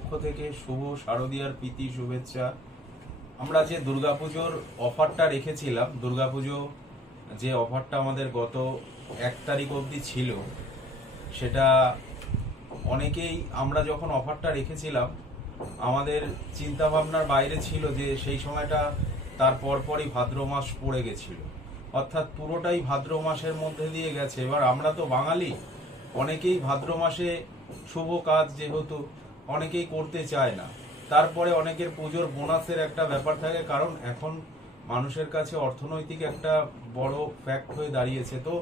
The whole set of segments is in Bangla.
পক্ষ থেকে শুভ শারদীয়ার প্রীতি শুভেচ্ছা। আমরা যে দুর্গাপুজোর অফারটা রেখেছিলাম, দুর্গাপুজো যে অফারটা আমাদের গত 1 তারিখ অবধি ছিল, সেটা অনেকেই আমরা যখন অফারটা রেখেছিলাম আমাদের চিন্তা ভাবনার বাইরে ছিল যে সেই সময়টা তার পরপরই ভাদ্র মাস পড়ে গেছিল, অর্থাৎ পুরোটাই ভাদ্র মাসের মধ্যে দিয়ে গেছে। এবার আমরা তো বাঙালি, অনেকেই ভাদ্র মাসে শুভ কাজ যেহেতু অনেকেই করতে চায় না। তারপরে অনেকের পুজোর বোনাসের একটা ব্যাপার থাকে, কারণ এখন মানুষের কাছে অর্থনৈতিক একটা বড় ফ্যাক্ট হয়ে দাঁড়িয়েছে। তো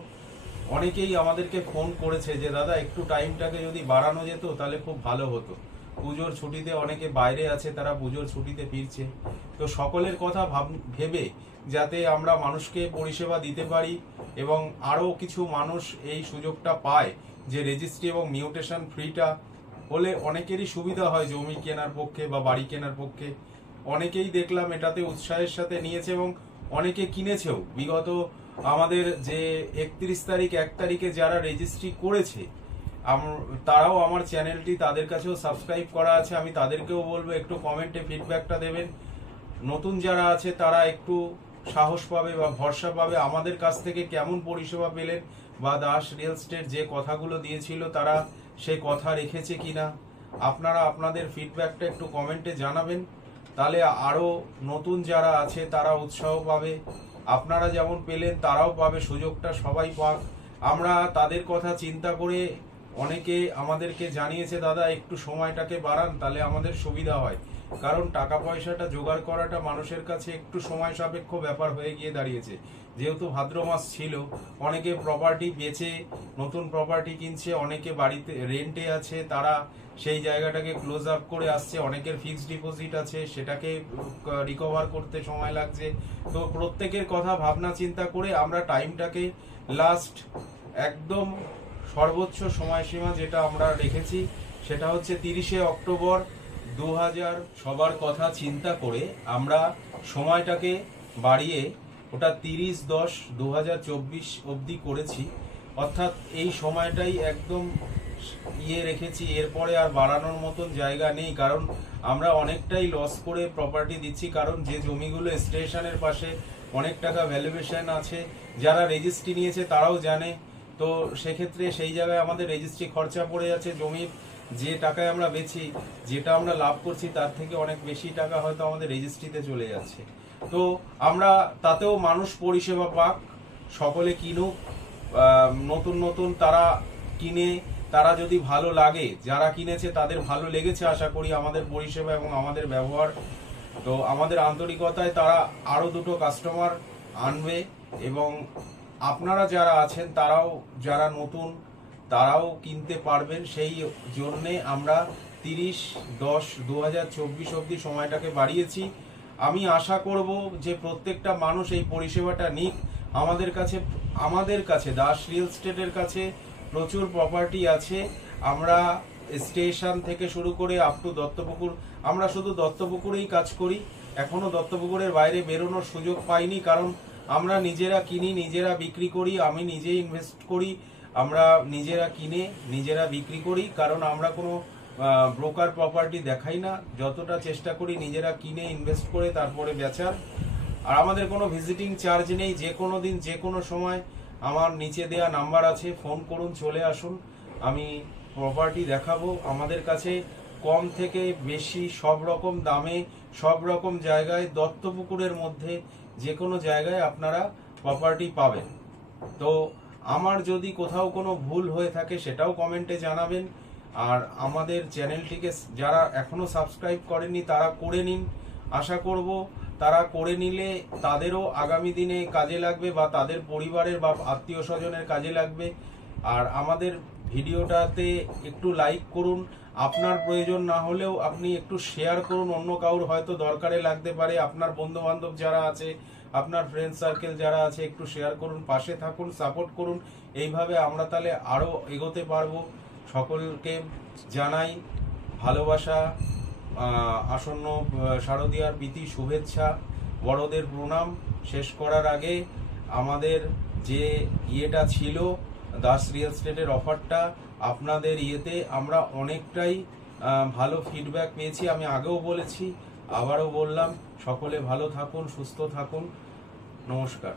অনেকেই আমাদেরকে ফোন করেছে যে দাদা একটু টাইমটাকে যদি বাড়ানো যেত তাহলে খুব ভালো হতো। পুজোর ছুটিতে অনেকে বাইরে আছে, তারা পুজোর ছুটিতে ফিরছে। তো সকলের কথা ভেবে যাতে আমরা মানুষকে পরিষেবা দিতে পারি এবং আরও কিছু মানুষ এই সুযোগটা পায় যে রেজিস্ট্রি এবং মিউটেশন ফ্রিটা হলে অনেকেরই সুবিধা হয় জমি কেনার পক্ষে বা বাড়ি কেনার পক্ষে। অনেকেই দেখলাম এটাতে উৎসাহের সাথে নিয়েছে এবং অনেকে কিনেছেও। বিগত আমাদের যে 31 তারিখ 1 তারিখে যারা রেজিস্ট্রি করেছে তারাও আমার চ্যানেলটি তাদের কাছেও সাবস্ক্রাইব করা আছে। আমি তাদেরকেও বলবো একটু কমেন্টে ফিডব্যাকটা দেবেন। নতুন যারা আছে তারা একটু সাহস পাবে বা ভরসা পাবে আমাদের কাছ থেকে কেমন পরিষেবা পেলেন, বা দাস রিয়েল এস্টেট যে কথাগুলো দিয়েছিল তারা সেই কথা রেখেছে কিনা। আপনারা আপনাদের ফিডব্যাকটা একটু কমেন্টে জানাবেন, তাহলে আরো নতুন যারা আছে তারা উৎসাহ পাবে। আপনারা যেমন পেলেন তারাও পাবে, সুযোগটা সবাই পাক। আমরা তাদের কথা চিন্তা করে অনেকে আমাদেরকে জানিয়েছে দাদা একটু সময়টাকে বাড়ান, তাহলে আমাদের সুবিধা হয়। কারণ টাকা পয়সাটা জোগাড় করাটা মানুষের কাছে একটু সময় সাপেক্ষ ব্যাপার হয়ে গিয়ে দাঁড়িয়েছে। যেহেতু ভাদ্র মাস ছিল, অনেকে প্রপার্টি বেচে নতুন প্রপার্টি কিনছে, অনেকে বাড়িতে রেন্টে আছে, তারা সেই জায়গাটাকে ক্লোজ আপ করে আসছে। অনেকের ফিক্সড ডিপোজিট আছে, সেটাকে রিকভার করতে সময় লাগছে। তো প্রত্যেকের কথা ভাবনা চিন্তা করে আমরা টাইমটাকে লাস্ট একদম সর্বোচ্চ সময়সীমা যেটা আমরা রেখেছি সেটা হচ্ছে 30শে অক্টোবর 2000। সবার কথা চিন্তা করে আমরা সময়টাকে বাড়িয়ে ওটা 30/10/2024 অবধি করেছি। অর্থাৎ এই সময়টাই একদম রেখেছি, এরপরে আর বাড়ানোর মতন জায়গা নেই। কারণ আমরা অনেকটাই লস করে প্রপার্টি দিচ্ছি, কারণ যে জমিগুলো স্টেশনের পাশে অনেক টাকা ভ্যালুয়েশন আছে, যারা রেজিস্ট্রি নিয়েছে তারাও জানে। তো সেক্ষেত্রে সেই জায়গায় আমাদের রেজিস্ট্রি খরচা পড়ে যাচ্ছে। জমির যে টাকায় আমরা বেচি, যেটা আমরা লাভ করছি তার থেকে অনেক বেশি টাকা হয়তো আমাদের রেজিস্ট্রিতে চলে যাচ্ছে। তো আমরা তাতেও মানুষ পরিষেবা পাক, সকলে কিনুক, নতুন নতুন তারা কিনে, তারা যদি ভালো লাগে, যারা কিনেছে তাদের ভালো লেগেছে আশা করি আমাদের পরিষেবা এবং আমাদের ব্যবহার। তো আমাদের আন্তরিকতায় তারা আরো দুটো কাস্টমার আনবে এবং আপনারা যারা আছেন তারাও, যারা নতুন তারাও কিনতে পারবেন। সেই জন্যে আমরা 30/10/2024 অবধি সময়টাকে বাড়িয়েছি। আমি আশা করব যে প্রত্যেকটা মানুষ এই পরিষেবাটা নিক। আমাদের কাছে দাস রিয়েল এস্টেটের কাছে প্রচুর প্রপার্টি আছে। আমরা স্টেশন থেকে শুরু করে আপ টু দত্তপুকুর, আমরা শুধু দত্তপুকুরেই কাজ করি। এখনো দত্তপুকুরের বাইরে বেরোনোর সুযোগ পাইনি, কারণ আমরা নিজেরা কিনি, নিজেরা বিক্রি করি। আমি নিজেই ইনভেস্ট করি, আমরা নিজেরা কিনে নিজেরা বিক্রি করি, কারণ আমরা কোনো ব্রোকার প্রপার্টি দেখাই না। যতটা চেষ্টা করি নিজেরা কিনে ইনভেস্ট করে তারপরে বেচার। আর আমাদের কোনো ভিজিটিং চার্জ নেই। যে কোনো দিন যে কোনো সময় আমার নিচে দেয়া নাম্বার আছে, ফোন করুন, চলে আসুন, আমি প্রপার্টি দেখাবো। আমাদের কাছে কম থেকে বেশি সব রকম দামে সব রকম জায়গায় দত্তপুকুরের মধ্যে যে কোনো জায়গায় আপনারা প্রপার্টি পাবেন। তো আমার যদি কোথাও কোনো ভুল হয়ে থাকে সেটাও কমেন্টে জানাবেন। আর আমাদের চ্যানেলটিকে যারা এখনো সাবস্ক্রাইব করেননি তারা করে নিন। আশা করব তারা করে নিলে তাদেরও আগামী দিনে কাজে লাগবে বা তাদের পরিবারের বা আত্মীয় স্বজনের কাজে লাগবে। আর আমাদের ভিডিওটাতে একটু লাইক করুন, আপনার প্রয়োজন না হলেও আপনি একটু শেয়ার করুন, অন্য কারোর হয়তো দরকারে লাগতে পারে। আপনার বন্ধু বান্ধব যারা আছে, আপনার ফ্রেন্ড সার্কেল যারা আছে, একটু শেয়ার করুন, পাশে থাকুন, সাপোর্ট করুন। এইভাবে আমরা তাহলে আরো এগোতে পারবো। সকলকে জানাই ভালোবাসা, আসন্ন শারদীয়ার প্রীতি শুভেচ্ছা, বড়দের প্রণাম। শেষ করার আগে আমাদের যে ইয়েটা ছিল দাস রিয়েল এস্টেটের অফারটা, আপনাদের ইয়েতে আমরা অনেকটাই ভালো ফিডব্যাক পেয়েছি। আমি আগেও বলেছি, আবারও বললাম, সকলে ভালো থাকুন, সুস্থ থাকুন। নমস্কার।